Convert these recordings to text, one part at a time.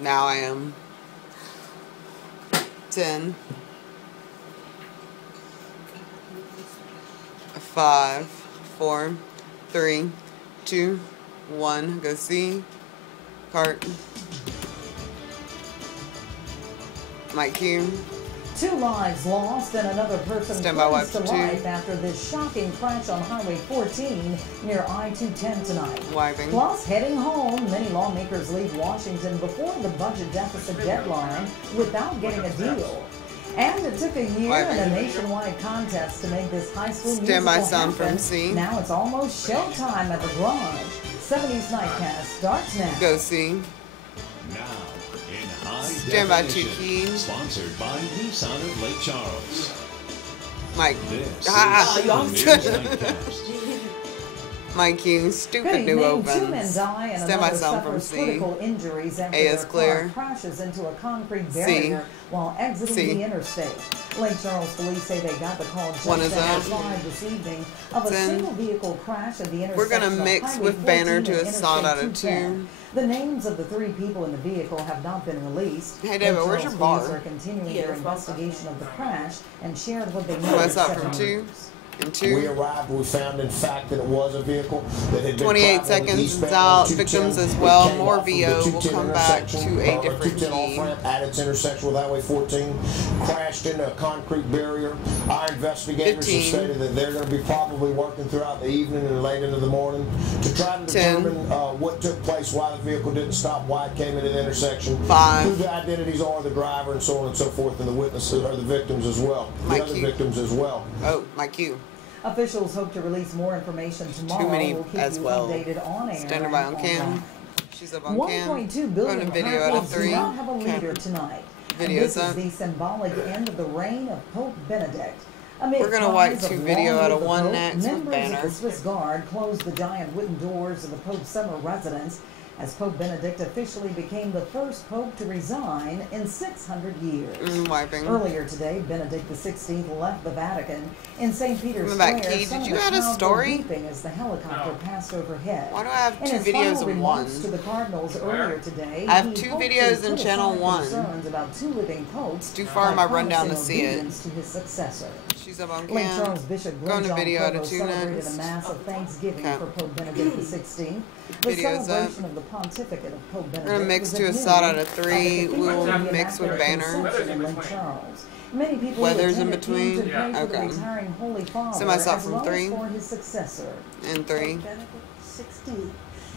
Now I am. 10. 5, 4, 3, 2, 1. Go see. Cart. Mike Q. 2 lives lost and another person Standby claims to life after this shocking crash on Highway 14 near I-210 tonight. Wiping. Plus, heading home, many lawmakers leave Washington before the budget deficit deadline without getting a deal. And it took a year and a nationwide contest to make this high school Standby musical sound happen. from C. Now it's almost showtime at the garage. 70s Nightcast starts now. Go see. Now, in high Standby 2 definition, key. sponsored by Nissan of Lake Charles. Mike. This Ah, is the news Nightcast. Mike Q. Good Stupid evening. new 2 opens. men die and Standby another sound from suffers C. critical injuries after A is their clear. car crashes into a concrete C. barrier while exiting C. the interstate. Lake Charles police say they got the call just 1 is after up. 5 this evening of a 10. single vehicle crash at the intersection We're gonna of mix Highway with Banner 14 to and a side out of Interstate 2. The names of the 3 people in the vehicle have not been released. Hey, David, Lake where's Charles your bar? police are continuing their investigation of the crash and shared what they know. What's up with from 7 2? News. And We 2. arrived, we found in fact that it was a vehicle that had been 28 traveling seconds eastbound out. on 210. Victims as It well. came More off of the VO will 210 come back intersection, to a or different 210 key. off-ramp at its intersection with Highway 14, crashed into a concrete barrier. Our investigators 15. have stated that they're going to be probably working throughout the evening and late into the morning to try to 10. determine what took place, why the vehicle didn't stop, why it came into the intersection, 5. who the identities are, the driver, and so on and so forth, and the witnesses or the victims as well, Mike the other Q. victims as well. Oh, Mike Q. Officials hope to release more information tomorrow. Too many We'll keep as you well. updated on air. Standing by on and cam. online. She's up on cam. 1.2 billion Going to video out of Catholics 3. do not have a leader Cam. tonight. Video's and this up. is the symbolic end of the reign of Pope Benedict. Amid We're gonna cries watch of 2 video long out live of the 1 Pope, next with members of Banner. the Swiss Guard closed the giant wooden doors of the Pope's summer residence as Pope Benedict officially became the first Pope to resign in 600 years. Wiping. Earlier today, Benedict XVI left the Vatican in St. Peter's Coming back, Square. Key, Some did of you the add a crowd were story? weeping as the helicopter passed overhead. Why do I have In 2 his videos final of remarks 1? to the Cardinals earlier today, I have he 2 hoped to videos in put channel aside 1. concerns about 2 living popes. Too far in by my rundown to promising see it. obedience to his successor. She's up on Lake cam. Charles Bishop Going to Glenn video out of Provost 2 celebrated next. a mass of thanksgiving Okay. for Pope Benedict XVI. The Video's celebration up. of the pontificate of Pope Benedict. We're going to mix was to a at side noon out of at the 3. We will Cathedral mix with Immaculate Banner. Conception in Lake Charles. Many people Weather's who in attended came to between. pray for the Okay. retiring Holy Father Semi-stop as from well 3. as for his successor. And 3. Benedict 16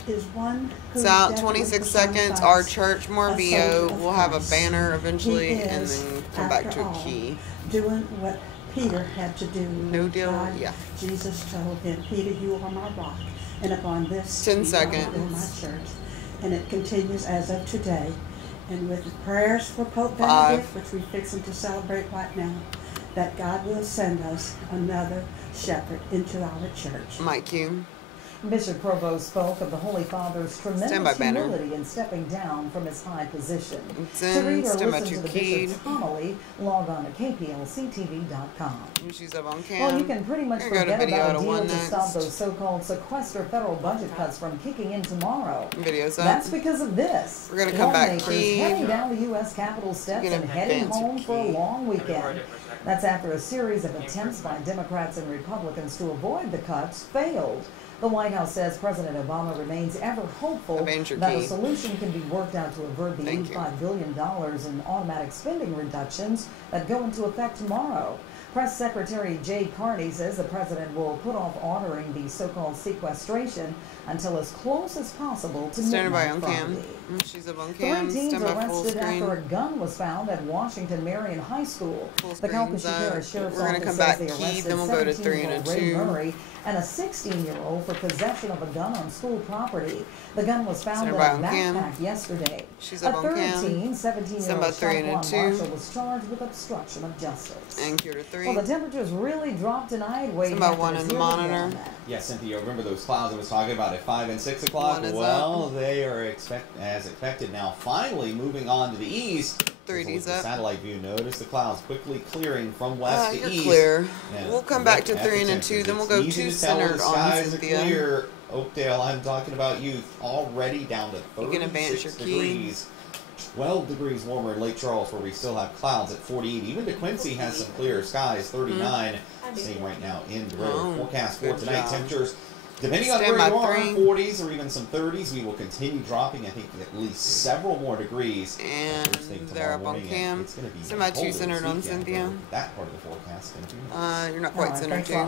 is one who It's out definitely 26 seconds. personifies Our church, more a VO. soldier of We'll have a Christ. banner eventually He and is, then come back after to a all, key. doing what Peter had to do. No deal? God, Yeah. Jesus told him, Peter, you are my rock, and upon this 10 I will seconds. build my church. And it continues as of today. And with the prayers for Pope 5. Benedict, which we're fixing to celebrate right now, that God will send us another shepherd into our church. Mike Q. Bishop Provost spoke of the Holy Father's Stand by, tremendous Banner. humility in stepping down from his high position. It's To in. read or Stand by listen 2 to the keyed. bishop's homily, log on to KPLC-TV.com. She's up on cam. Well, you can pretty much We're gonna go to forget video about out a of deal 1 to stop next. those so-called sequester federal budget cuts from kicking in tomorrow. Video's up. That's because of this. We're gonna come back Lawmakers key. heading down the U.S. Capitol steps We're gonna and heading advance home for a key. long weekend. That's after a series of attempts by Democrats and Republicans to avoid the cuts failed. The White House says President Obama remains ever hopeful Advance your that a key. solution can be worked out to avert the Thank you. $85 billion in automatic spending reductions that go into effect tomorrow. Press Secretary Jay Carney says the president will put off ordering the so-called sequestration until as close as possible to Standing by midnight on cam. Friday. She's up on 3 cam. teens Stand by full arrested after a screen. gun was found at Washington Marion High School. Full The screen's Calcasieu up. Parish Sheriff's We're gonna Office come says back they keyed, arrested then we'll go to 3 and a 17-year-old Ray 2. Murray and a 16-year-old for possession of a gun on school property. The gun was found in Stand a by on cam. backpack yesterday. She's A up on third cam. teen, Stand by 17-year-old 3 and a Shaquan 2. Marshall, was charged with obstruction of justice. And Q to 3. Well, the temperatures really dropped tonight. Waiting Stand by after 1 the in the zero monitor. on that. Yeah, Cynthia, remember those clouds I was talking about at 5 and 6 o'clock? 1 is Well, up. they are as expected now. Finally moving on to the east. 3D's The up. satellite view, notice the clouds quickly clearing from west to You're east. clear. And We'll come back to look at 3 the and a 2, temperatures. then we'll It's go easy 2 to tell when centered the on skies are Cynthia. clear. Oakdale, I'm talking about you, already down to You can advance 36 your key. degrees. 12 degrees warmer in Lake Charles, where we still have clouds at 48. Even DeQuincy has some clearer skies, 39. Seeing right now in the river. Forecast for tonight, temperatures depending on where you are, 40s or even some 30s. We will continue dropping, I think, at least several more degrees. And they're up on cam. It's going to be Semi-2 centered on Cynthia. That part of the forecast is going to be. You're not quite centered, too.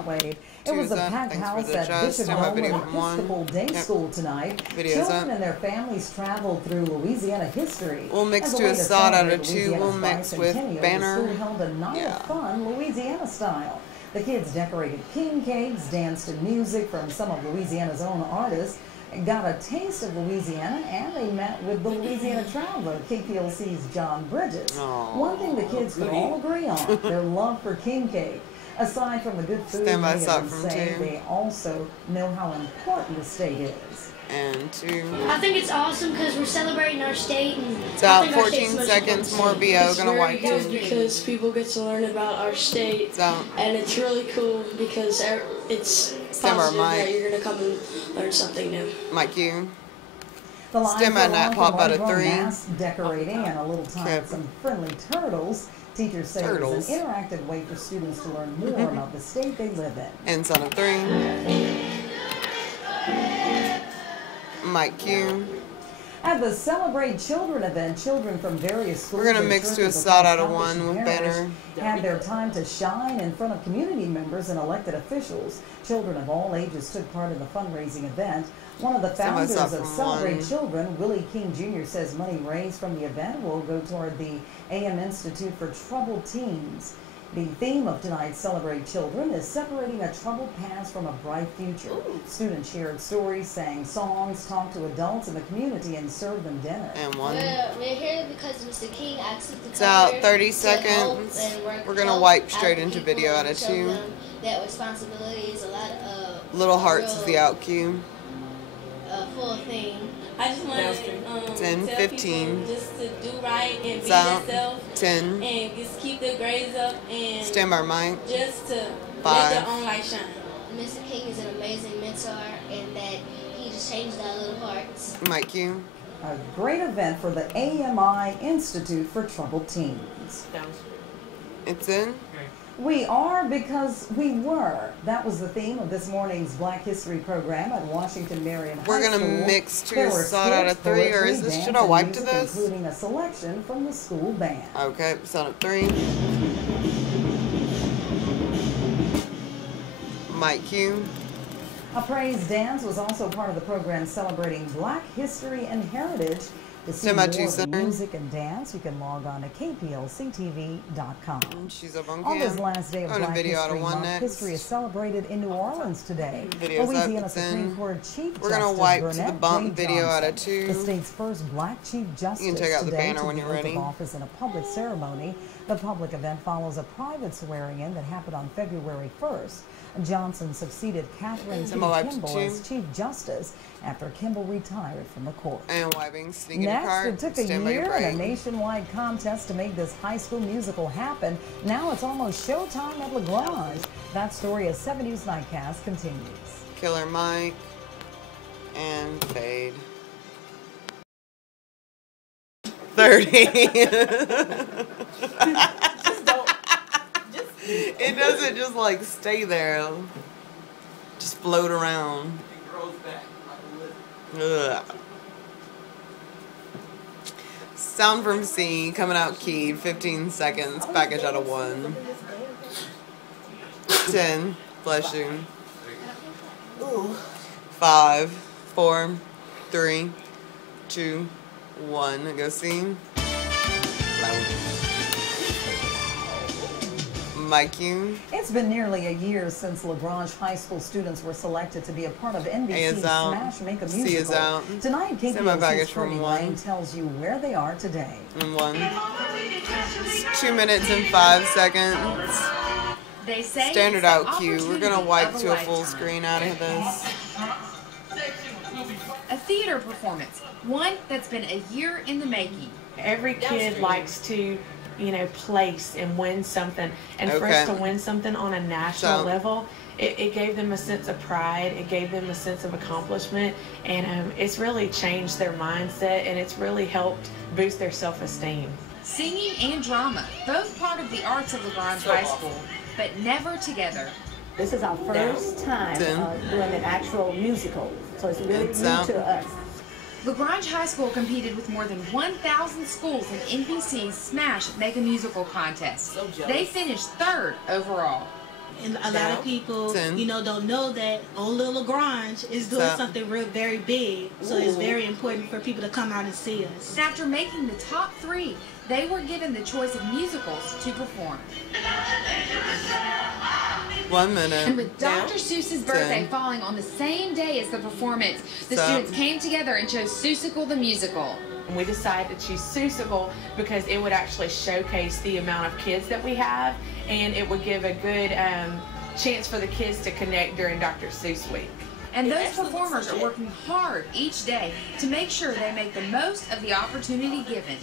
It was a packed house at Bishop Nolan Episcopal Day School tonight. Children and their families traveled through Louisiana history. We'll mix to a sod out of 2. We'll mix with banner. The school held a night of fun, Louisiana style. The kids decorated king cakes, danced to music from some of Louisiana's own artists, got a taste of Louisiana, and they met with the Louisiana Traveler, KPLC's John Bridges. One thing the kids could all agree on, their love for king cake. Aside from the good food, they also know how important the state is. And 2. I think it's awesome because we're celebrating our state. And it's out 14 seconds, more VO, gonna wipe it. Because people get to learn about our state. It's out. And it's really cool because it's positive that you're gonna come and learn something new. Mike, you. The lines STEM and that pop out of 3. Mask decorating and a little time some friendly turtles. Teachers say it's an interactive way for students to learn more about the state they live in. And son of 3. Mike Q. At the Celebrate Children event, children from various schools. We're going to mix to a sod out of 1 with banner. Had their time to shine in front of community members and elected officials. Children of all ages took part in the fundraising event. One of the founders of Celebrate Children, Willie King Jr., says money raised from the event will go toward the AM Institute for Troubled Teens. The theme of tonight's Celebrate Children is separating a troubled past from a bright future. Students shared stories, sang songs, talked to adults in the community, and served them dinner. And 1. We're here because Mr. King asked us to it's out 30 seconds. We're going to wipe straight into video out of 2. That responsibility is a lot of... Little hearts is the out cue. Full thing. I just want to 10, 15. just to do right and be out. yourself 10. And just keep the grades up and stand by mic. Just to 5. let your own light shine. Mr. King is an amazing mentor and that he just changed our little hearts. Mike you. A great event for the AMI Institute for Troubled Teens. It's in. We are because we were. That was the theme of this morning's Black History program at Washington Marion High School. We're going to mix to a sod out of 3, or is this, should I wipe to this? Including a selection from the school band. Okay, sod of 3. Mike Q. A praise dance was also part of the program celebrating Black history and heritage. To see more music and dance, you can log on to KPLC-TV.com. She's up on On this last day of Black History Month, next. history is celebrated in New Orleans today. Louisiana Supreme Court Chief We're going to wipe to the bump video out of 2. The state's first Black Chief Justice. You can take out the today banner when you're ready. Office in a public ceremony. The public event follows a private swearing-in that happened on February 1st. Johnson succeeded Catherine T. Kimball as Chief Justice after Kimball retired from the court. And wiping, sneaking Next, it took a year and a nationwide contest to make this high school musical happen. Now it's almost showtime at LaGrange. That story as 7 News Nightcast continues. Killer Mike and fade. 30. It doesn't just like stay there. Just float around. It grows back. Ugh. Sound from C coming out keyed. 15 seconds. Package out of 1. 10. Bless you. 5, 4, 3, 2, 1. Go see. Mike you. It's been nearly a year since LaGrange High School students were selected to be a part of NBC's Smash Make a Musical. C is out. Tonight, KPLC's Courtney Lane tells you where they are today. And 1. 2 minutes and 5 seconds. They say standard out cue. We're gonna wipe to a full screen out of this. A theater performance, one that's been a year in the making. Every kid likes to, you know, place and win something. And for us to win something on a national level it gave them a sense of pride. It gave them a sense of accomplishment, and it's really changed their mindset, and it's really helped boost their self-esteem. Singing and drama, both part of the arts of LaGrange High School, but never together. This is our first time doing an actual musical, so it's really new to us. LaGrange High School competed with more than 1,000 schools in NBC's Smash Mega Musical Contest. They finished 3rd overall. And a lot of people, you know, don't know that old little LaGrange is doing something very big. So it's very important for people to come out and see us. And after making the top 3, they were given the choice of musicals to perform. 1 minute. And with Dr. Seuss's birthday falling on the same day as the performance, the students came together and chose Seussical the Musical. And we decided to choose Seussical because it would actually showcase the amount of kids that we have, and it would give a good chance for the kids to connect during Dr. Seuss Week. And those performers are working hard each day to make sure they make the most of the opportunity given.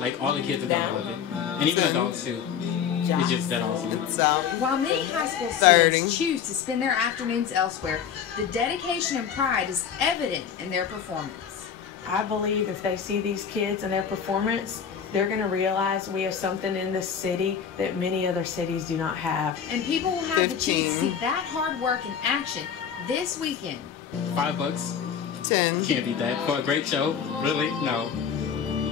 Like, all the kids are gonna love it. And even adults too. It's just that awesome. While many high school students choose to spend their afternoons elsewhere, the dedication and pride is evident in their performance. I believe if they see these kids and their performance, they're going to realize we have something in this city that many other cities do not have. And people will have the chance to see that hard work in action this weekend. $5. 10. Can't beat that. For a great show, really? No.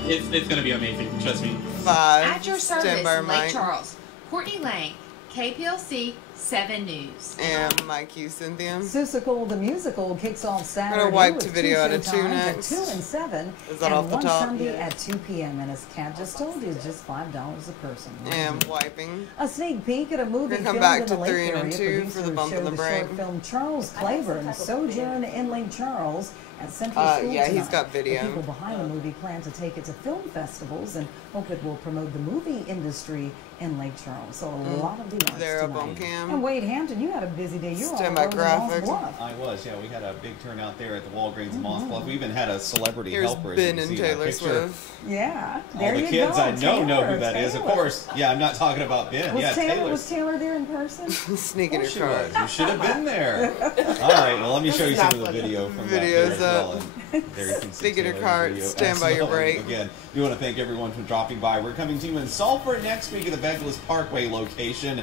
It's going to be amazing, trust me. 5. At your service in Lake Charles, Courtney Lang, KPLC-7 News. And Mike, you, Cynthia. Seussical the Musical kicks off Saturday. I'm gonna wipe with the video out of 2 next. At 2 and 7. Is that off the top? Sunday at 2 p.m. And as Kat just told you, it's just $5 a person. And wiping. A sneak peek at a movie come filmed back in to the Lake 3 and area. 2 for the bump in the break. Short film Charles Claiborne Sojourn in Lake Charles at Central School yeah, tonight. He's got video. The people behind the movie plan to take it to film festivals and hope it will promote the movie industry in Lake Charles. So a lot of the arts They're up tonight. on cam. And Wade Hampton, you had a busy day. You're Stand all by over Moss graphics. Bluff. I was, yeah. We had a big turnout there at the Walgreens in Moss Bluff. We even had a celebrity Here's helper. Ben as and you can see in that Taylor picture. Swift. Yeah, All there the you kids go. I know who that is. Of course, yeah, I'm not talking about Ben. Was yeah, Taylor. Was Taylor there in person? Sneaking her She car. was. You should have been there. All right, well, let me show you some of the video from back there as well. And there you can see Speaking of Taylor's cart, video stand as by your well. break. Again, we want to thank everyone for dropping by. We're coming to you in Sulphur next week at the Douglas Parkway location.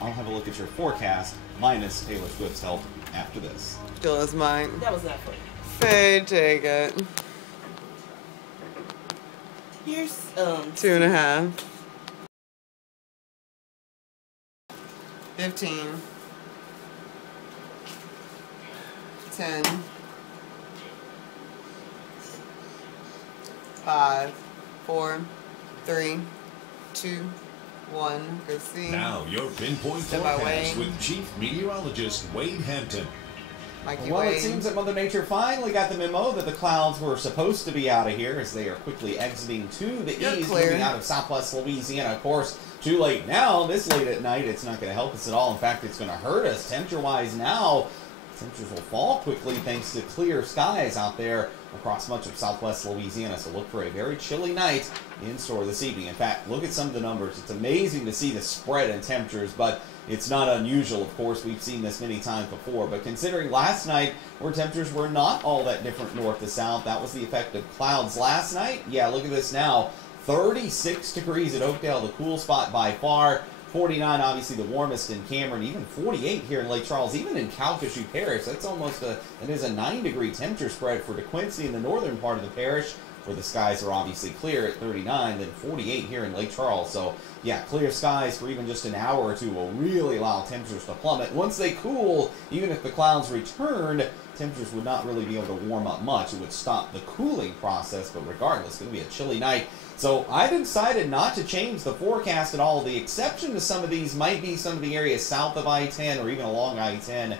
I'll have a look at your forecast, minus Taylor Swift's help after this. Still is mine. That was not funny. Faye, take it. Here's 2.5. 15. 10. 5, 4, 3, 2, 1. Go see. Now your pinpoint Step by forecast Wayne. with Chief Meteorologist Wade Hampton. Mikey Well, Wade. it seems that Mother Nature finally got the memo that the clouds were supposed to be out of here as they are quickly exiting to the east, clear. moving out of southwest Louisiana. Of course, too late now. This late at night, it's not going to help us at all. In fact, it's going to hurt us temperature-wise now. Temperatures will fall quickly thanks to clear skies out there across much of southwest Louisiana. So look for a very chilly night in store this evening. In fact, look at some of the numbers. It's amazing to see the spread in temperatures, but it's not unusual. Of course, we've seen this many times before. But considering last night where temperatures were not all that different north to south, that was the effect of clouds last night. Yeah, look at this now. 36 degrees at Oakdale, the cool spot by far. 49, obviously the warmest in Cameron, even 48 here in Lake Charles, even in Calcasieu Parish. That's almost it is a 9-degree temperature spread for DeQuincy in the northern part of the parish, where the skies are obviously clear at 39, then 48 here in Lake Charles. So, yeah, clear skies for even just an hour or two will really allow temperatures to plummet. Once they cool, even if the clouds returned, temperatures would not really be able to warm up much. It would stop the cooling process, but regardless, it's going to be a chilly night. So I've decided not to change the forecast at all. The exception to some of these might be some of the areas south of I-10 or even along I-10,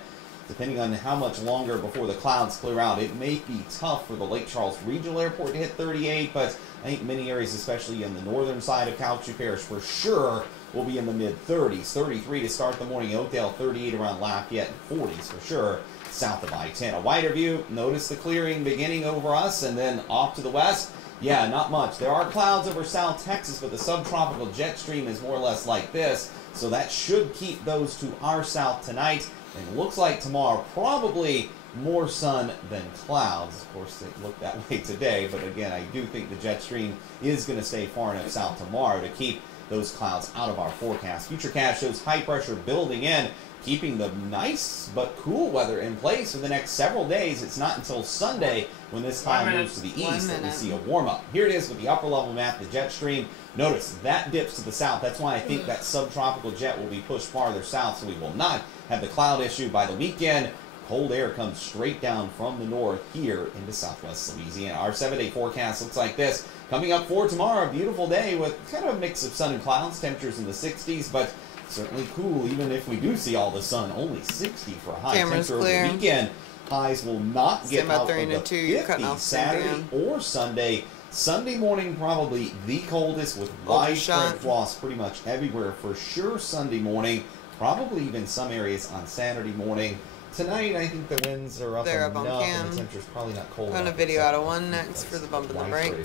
depending on how much longer before the clouds clear out. It may be tough for the Lake Charles Regional Airport to hit 38, but I think many areas, especially in the northern side of Calcasieu Parish, for sure will be in the mid-30s. 33 to start the morning. Oakdale 38 around Lafayette, and 40s for sure south of I-10. A wider view, notice the clearing beginning over us and then off to the west. Yeah, not much. There are clouds over South Texas, but the subtropical jet stream is more or less like this, so that should keep those to our south tonight. And it looks like tomorrow probably more sun than clouds. Of course, it looked that way today, but again, I do think the jet stream is going to stay far enough south tomorrow to keep those clouds out of our forecast. Futurecast shows high pressure building in, keeping the nice but cool weather in place for the next several days. It's not until Sunday when this cloud moves to the east that we see a warm-up. Here it is with the upper level map, the jet stream. Notice that dips to the south. That's why I think that subtropical jet will be pushed farther south, so we will not have the cloud issue by the weekend. Cold air comes straight down from the north here into southwest Louisiana. Our 7-day forecast looks like this. Coming up for tomorrow, a beautiful day with kind of a mix of sun and clouds, temperatures in the 60s, but certainly cool even if we do see all the sun. Only 60 for a high temperature over the weekend. Highs will not get out of the 50s Saturday or Sunday. Sunday morning probably the coldest with widespread frost pretty much everywhere for sure Sunday morning. Probably even some areas on Saturday morning. Tonight, I think the winds are up enough and the temperature's probably not cold enough. Put a video out of one next for the bump in the break. All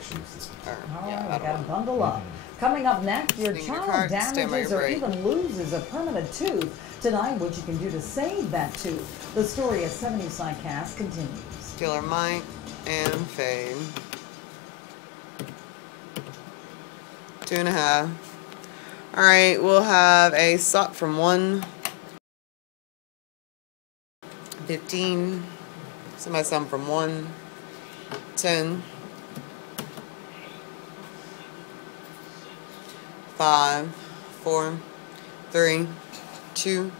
right, I got to bundle up. Coming up next, your child damages or even loses a permanent tooth. Tonight, what you can do to save that tooth. The story at 70's Nightcast continues. Killer Mike and Fade. 2.5. All right, we'll have a sock from 1. 15. Somebody some from 1. 10. 5. 4. 3. 2.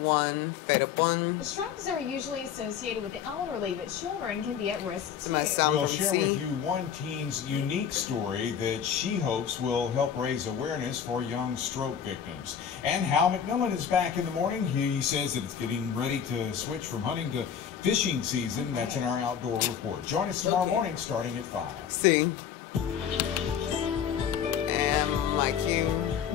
1. Fade up 1. The strokes are usually associated with the elderly, but children can be at risk too. Somebody sound We'll from share C. with you one teen's unique story that she hopes will help raise awareness for young stroke victims. And Hal McMillan is back in the morning. He says that it's getting ready to switch from hunting to fishing season. That's in our outdoor report. Join us tomorrow morning starting at 5. C. And my Q.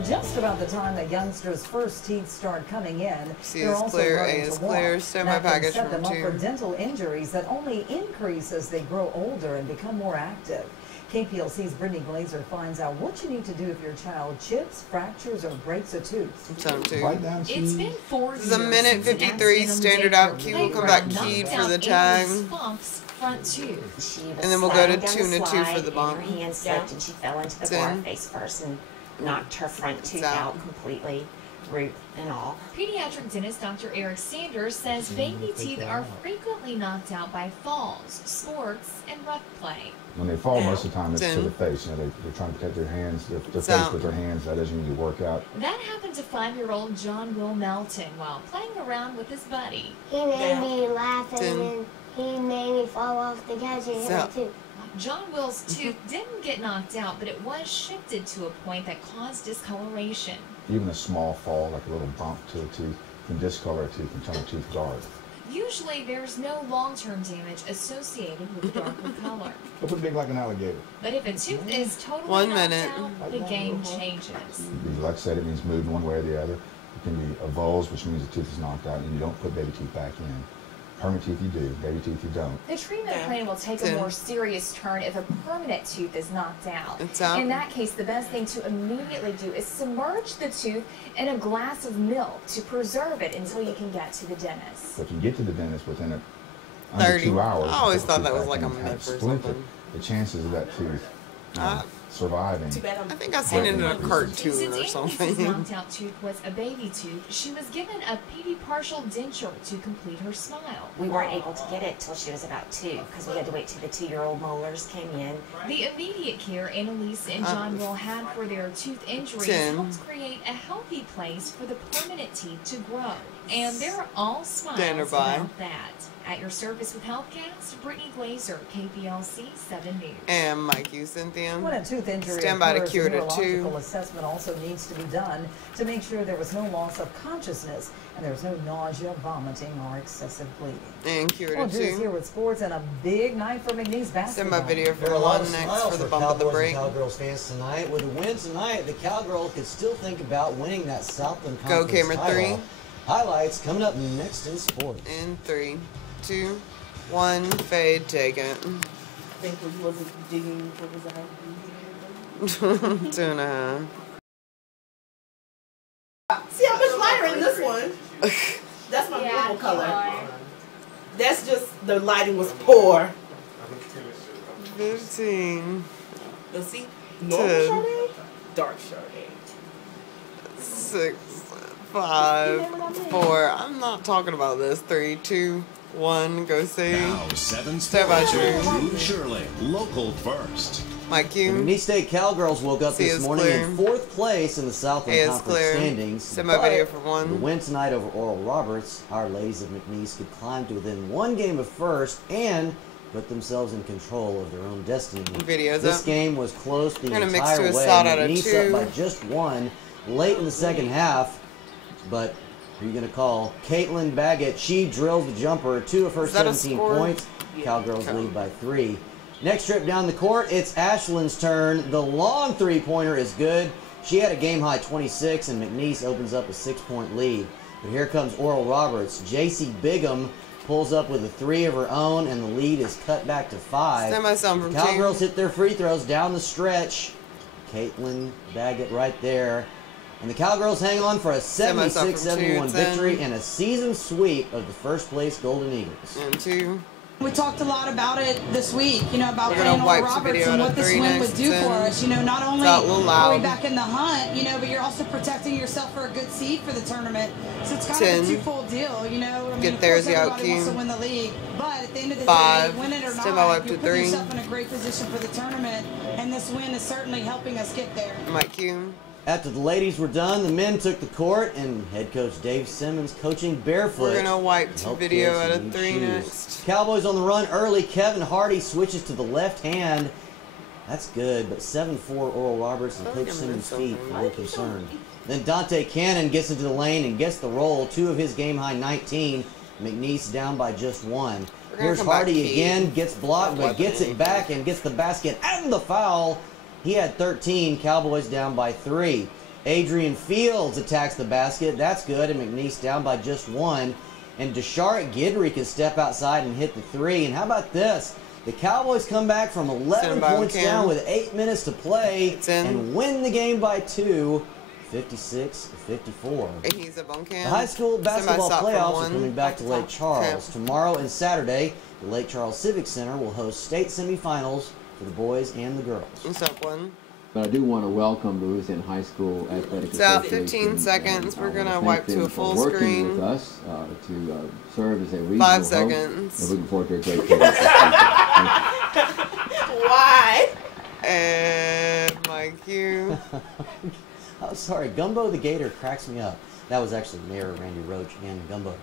Just about the time that youngsters' first teeth start coming in, C they're is also clear, A learning is to walk. clear. Stand by That can package set them from up for 2. dental injuries that only increase as they grow older and become more active. KPLC's Brittany Glazer finds out what you need to do if your child chips, fractures, or breaks a tooth. It's been 4 years. This is a minute 53 standard out key. We'll come back keyed for the tag. Front tooth. And then we'll go to 2 and 2 for the bump. Her hand slipped and she fell into the bar face first and knocked her front tooth out completely, root and all. Pediatric dentist Dr. Eric Sanders says baby teeth are frequently knocked out by falls, sports, and rough play. When they fall, most of the time it's to the face. You know, they're trying to protect their hands, their face with their hands. That doesn't usually work out. That happened to 5-year-old John Will Melton while playing around with his buddy. He made me laugh and then he made me fall off the couch and hit my tooth. John Will's tooth didn't get knocked out, but it was shifted to a point that caused discoloration. Even a small fall, like a little bump to a tooth, can discolor a tooth and turn a tooth dark. Usually, there's no long-term damage associated with the darker color. It'll be big like an alligator. But if a tooth is totally 1 knocked minute. out, the game changes. Like I said, it means moving one way or the other. It can be a avulsed, which means the tooth is knocked out and you don't put baby teeth back in. Permanent teeth you do, baby teeth you don't. The treatment plan will take a more serious turn if a permanent tooth is knocked out. It's out. In that case, the best thing to immediately do is submerge the tooth in a glass of milk to preserve it until you can get to the dentist. So if you get to the dentist within under 2 hours, I always thought that was like a myth or something. The chances of that tooth surviving. I think I've seen it in a cartoon or something. Since knocked out tooth was a baby tooth, she was given a partial denture to complete her smile. We weren't able to get it till she was about 2 because we had to wait till the 2-year-old molars came in. The immediate care Annalise and John Will had for their tooth injuries helped create a healthy place for the permanent teeth to grow. And they're all smiles about that. At your service with HealthCast, Brittany Glazer, KPLC 7 News. And Mike, you, Cynthia. When a tooth injury Stand by to occurs, cure a it at 2. neurological assessment also needs to be done to make sure there was no loss of consciousness and there was no nausea, vomiting, or excessive bleeding. And cure it Well, at Drew's 2. here with sports and a big night for McNeese basketball. Send my video for There are a lot of 1 next smiles for the for bump of the Cowboys break. and Cowgirls fans tonight. With a win tonight, the Cowgirls could still think about winning that Southland Go, Conference camera title. 3. Highlights coming up next in sports. In 3, 2, 1, fade, take it. I think we wasn't digging for his 2.5. See how much lighter in this one? That's my normal the lighting was poor. 15. Let's see. Normal 10. Chardonnay? Dark Chardonnay. 6, 5, 4. I'm not talking about this. 3, 2, 1. Go see. Now 7 Step by Sports Drew. with Drew Shirley, local first. Mike The Q. McNeese State Cowgirls woke up C this is morning clear. in 4th place in the Southland A is Conference clear. standings. Send my video but for 1. The win tonight over Oral Roberts, our ladies of McNeese could climb to within 1 game of first and put themselves in control of their own destiny. Videos this up. game was close the We're gonna mix entire to a way. side out of McNeese 2. up by just 1 late in the second half, but who are you going to call? Caitlin Baggett. She drills the jumper. 2 of her Is that a 17 score? points. Cowgirls lead by 3. Next trip down the court, it's Ashland's turn. The long three-pointer is good. She had a game-high 26, and McNeese opens up a 6-point lead. But here comes Oral Roberts. J.C. Bigham pulls up with a 3 of her own, and the lead is cut back to 5. Semi-some from Cowgirls 2. hit their free throws down the stretch. Caitlin Baggett right there. And the Cowgirls hang on for a 76-71 victory and a season sweep of the first-place Golden Eagles. And 2. We talked a lot about it this week, about We're playing gonna Oral wipe the Roberts video and out what of this 3 win would next, do for and us. Not only it's out a little are we loud. back in the hunt, but you're also protecting yourself for a good seed for the tournament. So it's kind 10. of a twofold deal, I mean, Get there's of course the everybody wants to outcue. win the league, but at the end of the 5. day, win it or Semi not, wipe you're to putting 3. yourself in a great position for the tournament, and this win is certainly helping us get there. Mike Q. After the ladies were done, the men took the court, and head coach Dave Simmons coaching barefoot. We're gonna wipe to help video kids out who of need 3 shoes. next. Cowboys on the run early. Kevin Hardy switches to the left hand. That's good, but 7-4 Oral Roberts and Coach Simmons' feet a little concerned. Then Dante Cannon gets into the lane and gets the roll. 2 of his game-high 19. McNeese down by just 1. Here's Hardy again, gets blocked, but gets it back and gets the basket and the foul. He had 13. Cowboys down by 3. Adrian Fields attacks the basket. That's good, and McNeese down by just 1. And Desharet Guidry can step outside and hit the 3. And how about this? The Cowboys come back from 11 points down with 8 minutes to play and win the game by 2, 56-54. He's up on The cam. high school basketball Semi-stop from playoffs are 1. coming back to Lake Charles. Okay. Tomorrow and Saturday, the Lake Charles Civic Center will host state semifinals for the boys and the girls. What's up, 1? But I do want to welcome the Louisiana High School Athletic It's out Association. 15 seconds. We're going to thank wipe to them a for full working screen. with us to serve as a regional 5 host. seconds. And looking forward to a great day. Why? And Mike Q. I'm sorry, Gumbo the Gator cracks me up. That was actually Mayor Randy Roach and Gumbo.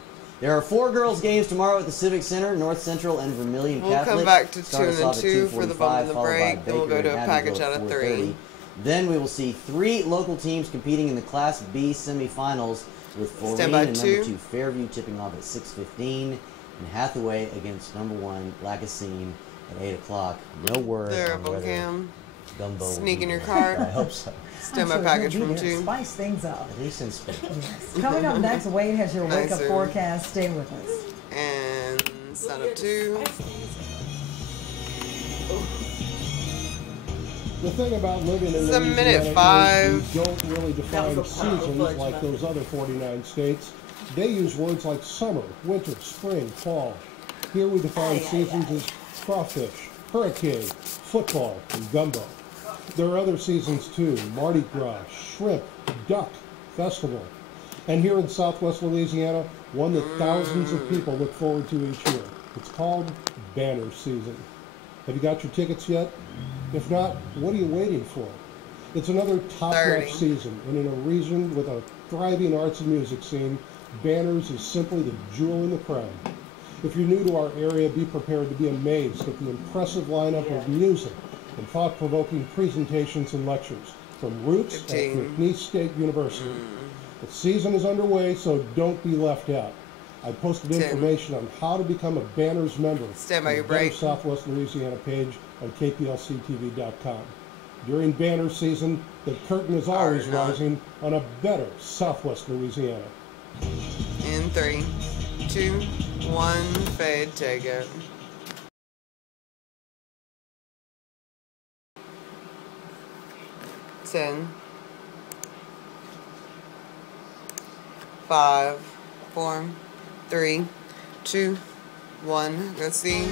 There are 4 girls' games tomorrow at the Civic Center, North Central and Vermilion We'll Catholic. come back to 2 Start us and off at 2 for the 2:45, bump and the followed by break. Then we'll go Baker to a and package Abbeville out of at 3. 4:30. Then we will see 3 local teams competing in the Class B semifinals, with Florine Stand by and number 2. 2 Fairview tipping off at 6:15, and Hathaway against number 1 Lackassine at 8 o'clock. No word There, on whether Cam. Gumbo will Sneak be in your there. card. I hope so. Stand by I'm sure package he'll be from there. 2. Spice things up. At least in space. Coming up next, Wade has your wake-up Nicer. forecast. Stay with us. And set up 2. The thing about living in This is a Louisiana minute is 5. we don't really define That was a powerful seasons fudge like method. those other 49 states. They use words like summer, winter, spring, fall. Here we define seasons as crawfish, hurricane, football, and gumbo. There are other seasons too: Mardi Gras, shrimp, duck, festival. And here in Southwest Louisiana, one that thousands of people look forward to each year. It's called Banner Season. Have you got your tickets yet? If not, what are you waiting for? It's another 30. top-notch season, and in a region with a thriving arts and music scene, Banners is simply the jewel in the crown. If you're new to our area, be prepared to be amazed at the impressive lineup of music and thought-provoking presentations and lectures from Roots at 15. McNeese State University. The season is underway, so don't be left out. I posted 10. information on how to become a Banners member Stand by on your the Better break. Southwest Louisiana page on KPLC-TV.com. During Banner season, the curtain is always not. rising on a better Southwest Louisiana. In 3, 2, 1. Fade. Take it. Ten. 5, 4, 3, 2, 1. Let's see.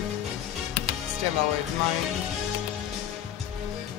Stand by with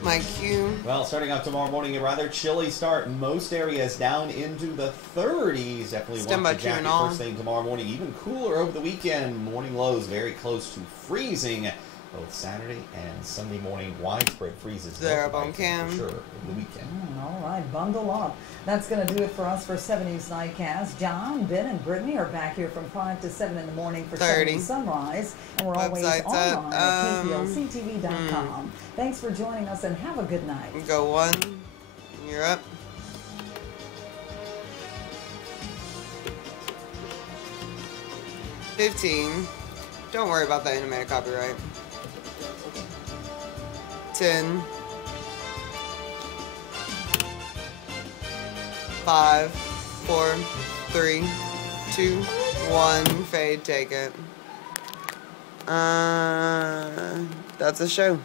my cue. Well, starting off tomorrow morning, a rather chilly start. Most areas down into the 30s. Definitely want to jacket first thing tomorrow morning. Even cooler over the weekend. Morning lows very close to freezing. Both Saturday and Sunday morning, widespread freezes. There up on cam. For sure, over the weekend. All right, bundle up. That's going to do it for us for 7 News Nightcast. John, Ben, and Brittany are back here from 5 to 7 in the morning for 7 Sunrise. And we're always online at KPLC-TV.com. Thanks for joining us and have a good night. Go 1. You're up. $15. Don't worry about the animated copyright. 10. 5, 4, 3, 2, 1. Fade, take it. That's a show.